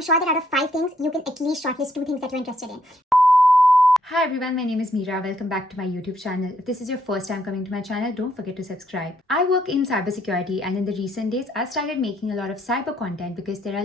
I'm sure that out of 5 things, you can at least shortlist 2 things that you're interested in. Hi everyone, my name is Meera. Welcome back to my YouTube channel. If this is your first time coming to my channel, don't forget to subscribe. I work in cybersecurity, and in the recent days, I've started making a lot of cyber content because there are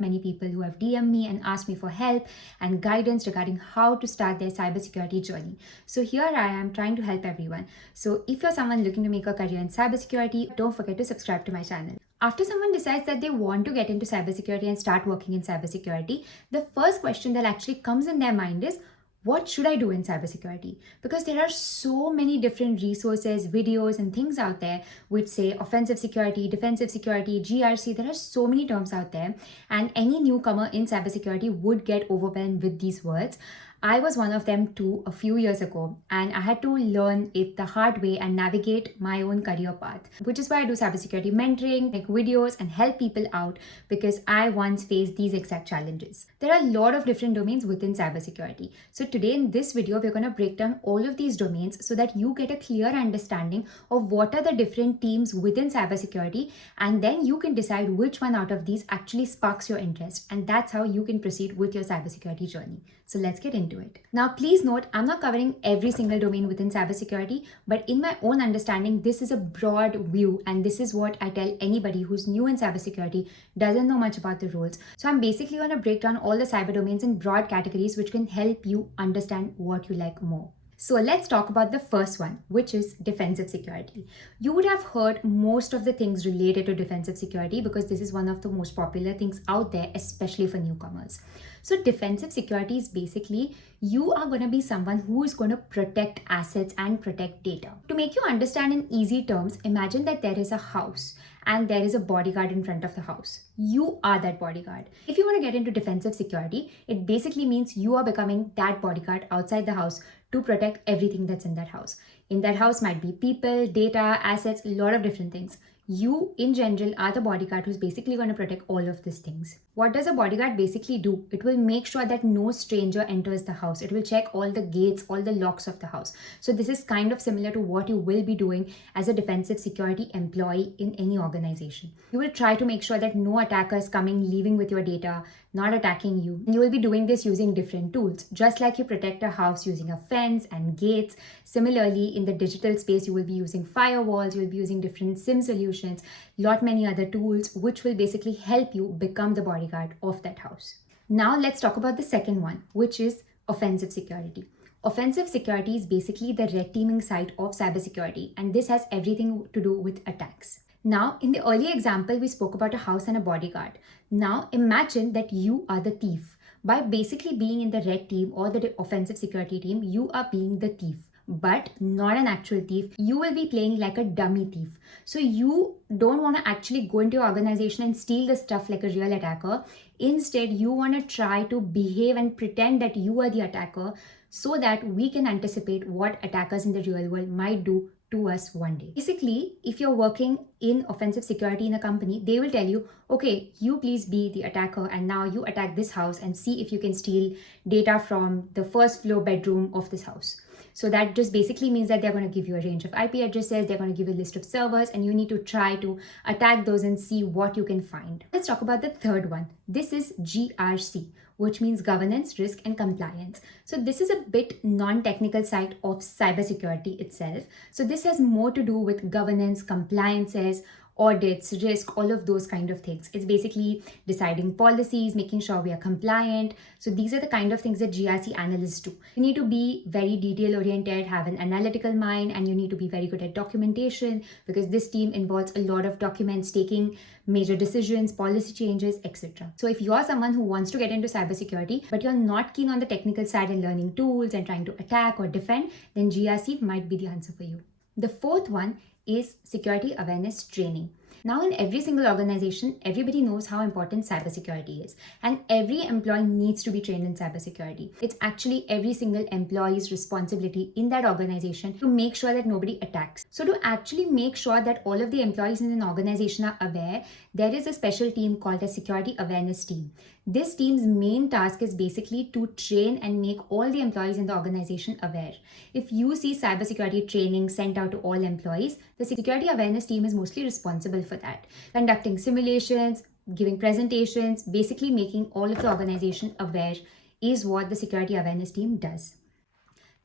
many people who have DM'd me and asked me for help and guidance regarding how to start their cybersecurity journey. So here I am trying to help everyone. So if you're someone looking to make a career in cybersecurity, don't forget to subscribe to my channel. After someone decides that they want to get into cybersecurity and start working in cybersecurity, the first question that actually comes in their mind is, what should I do in cybersecurity? Because there are so many different resources, videos, and things out there which say offensive security, defensive security, GRC. There are so many terms out there, and any newcomer in cybersecurity would get overwhelmed with these words. I was one of them too a few years ago, and I had to learn it the hard way and navigate my own career path, which is why I do cybersecurity mentoring, make videos, and help people out because I once faced these exact challenges. There are a lot of different domains within cybersecurity. So today in this video, we're going to break down all of these domains so that you get a clear understanding of what are the different teams within cybersecurity, and then you can decide which one out of these actually sparks your interest, and that's how you can proceed with your cybersecurity journey. So let's get into it. Now, please note, I'm not covering every single domain within cybersecurity, but in my own understanding, this is a broad view, and this is what I tell anybody who's new in cybersecurity, doesn't know much about the roles. So I'm basically going to break down all the cyber domains in broad categories, which can help you understand what you like more. So let's talk about the first one, which is defensive security. You would have heard most of the things related to defensive security because this is one of the most popular things out there, especially for newcomers. So defensive security is basically you are going to be someone who is going to protect assets and protect data. To make you understand in easy terms, imagine that there is a house and there is a bodyguard in front of the house. You are that bodyguard. If you want to get into defensive security, it basically means you are becoming that bodyguard outside the house to protect everything that's in that house. In that house might be people, data, assets, a lot of different things. You, in general, are the bodyguard who's basically going to protect all of these things. What does a bodyguard basically do? It will make sure that no stranger enters the house. It will check all the gates, all the locks of the house. So this is kind of similar to what you will be doing as a defensive security employee in any organization. You will try to make sure that no attackers coming, leaving with your data, not attacking you. And you will be doing this using different tools. Just like you protect a house using a fence and gates, similarly in the digital space, you will be using firewalls, you will be using different SIM solutions, lot many other tools, which will basically help you become the bodyguard of that house. Now let's talk about the second one, which is offensive security. Offensive security is basically the red teaming side of cybersecurity, and this has everything to do with attacks. Now, in the earlier example, we spoke about a house and a bodyguard. Now, imagine that you are the thief. By basically being in the red team or the offensive security team, you are being the thief, but not an actual thief. You will be playing like a dummy thief. So you don't want to actually go into your organization and steal the stuff like a real attacker. Instead, you want to try to behave and pretend that you are the attacker so that we can anticipate what attackers in the real world might do to us one day. Basically, if you're working in offensive security in a company, they will tell you, okay, you please be the attacker and now you attack this house and see if you can steal data from the first floor bedroom of this house. So that just basically means that they're going to give you a range of IP addresses, they're going to give you a list of servers, and you need to try to attack those and see what you can find. Let's talk about the third one. This is GRC, which means governance, risk, and compliance. So this is a bit non-technical side of cybersecurity itself. So this has more to do with governance, compliances, audits, risk, all of those kind of things. It's basically deciding policies, making sure we are compliant. So these are the kind of things that GRC analysts do. You need to be very detail oriented, have an analytical mind, and you need to be very good at documentation because this team involves a lot of documents, taking major decisions, policy changes, etc. So if you're someone who wants to get into cybersecurity, but you're not keen on the technical side and learning tools and trying to attack or defend, then GRC might be the answer for you. The fourth one is security awareness training. Now, in every single organization, everybody knows how important cybersecurity is, and every employee needs to be trained in cybersecurity. It's actually every single employee's responsibility in that organization to make sure that nobody attacks. So to actually make sure that all of the employees in an organization are aware, there is a special team called a security awareness team. This team's main task is basically to train and make all the employees in the organization aware. If you see cybersecurity training sent out to all employees, the security awareness team is mostly responsible for that, conducting simulations, giving presentations, basically making all of the organization aware is what the security awareness team does.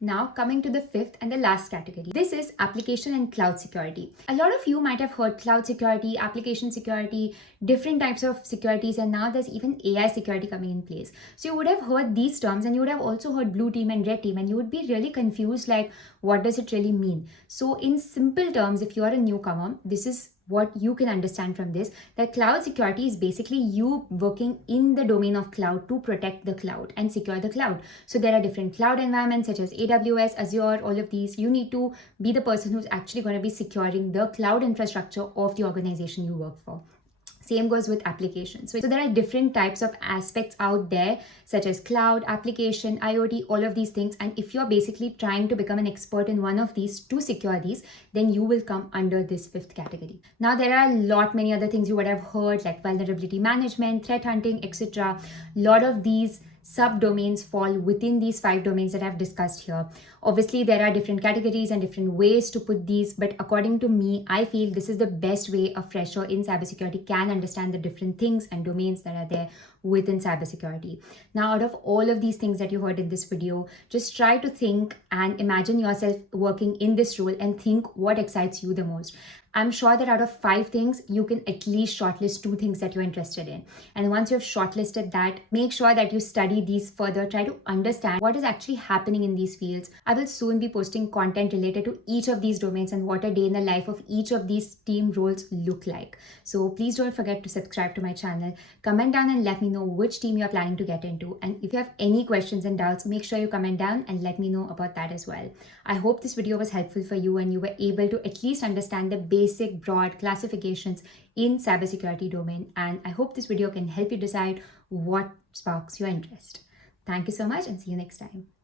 Now, coming to the fifth and the last category. This is application and cloud security. A lot of you might have heard cloud security, application security, different types of securities, and now there's even AI security coming in place. So you would have heard these terms, and you would have also heard blue team and red team, and you would be really confused, like, what does it really mean? So in simple terms, if you are a newcomer, this is what you can understand from this, that cloud security is basically you working in the domain of cloud to protect the cloud and secure the cloud. So there are different cloud environments such as AWS, Azure, all of these. You need to be the person who's actually going to be securing the cloud infrastructure of the organization you work for. Same goes with applications. So there are different types of aspects out there, such as cloud, application, IoT, all of these things. And if you're basically trying to become an expert in one of these to secure these, then you will come under this fifth category. Now, there are a lot many other things you would have heard, like vulnerability management, threat hunting, etc. A lot of these subdomains fall within these 5 domains that I've discussed here. Obviously, there are different categories and different ways to put these, but according to me, I feel this is the best way a fresher in cybersecurity can understand the different things and domains that are there within cybersecurity. Now, out of all of these things that you heard in this video, just try to think and imagine yourself working in this role and think what excites you the most. I'm sure that out of 5 things, you can at least shortlist 2 things that you're interested in. And once you've shortlisted that, make sure that you study these further, try to understand what is actually happening in these fields. I will soon be posting content related to each of these domains and what a day in the life of each of these team roles look like. So please don't forget to subscribe to my channel. Comment down and let me know which team you're planning to get into. And if you have any questions and doubts, make sure you comment down and let me know about that as well. I hope this video was helpful for you and you were able to at least understand the basic broad classifications in cybersecurity domain, and I hope this video can help you decide what sparks your interest. Thank you so much and see you next time.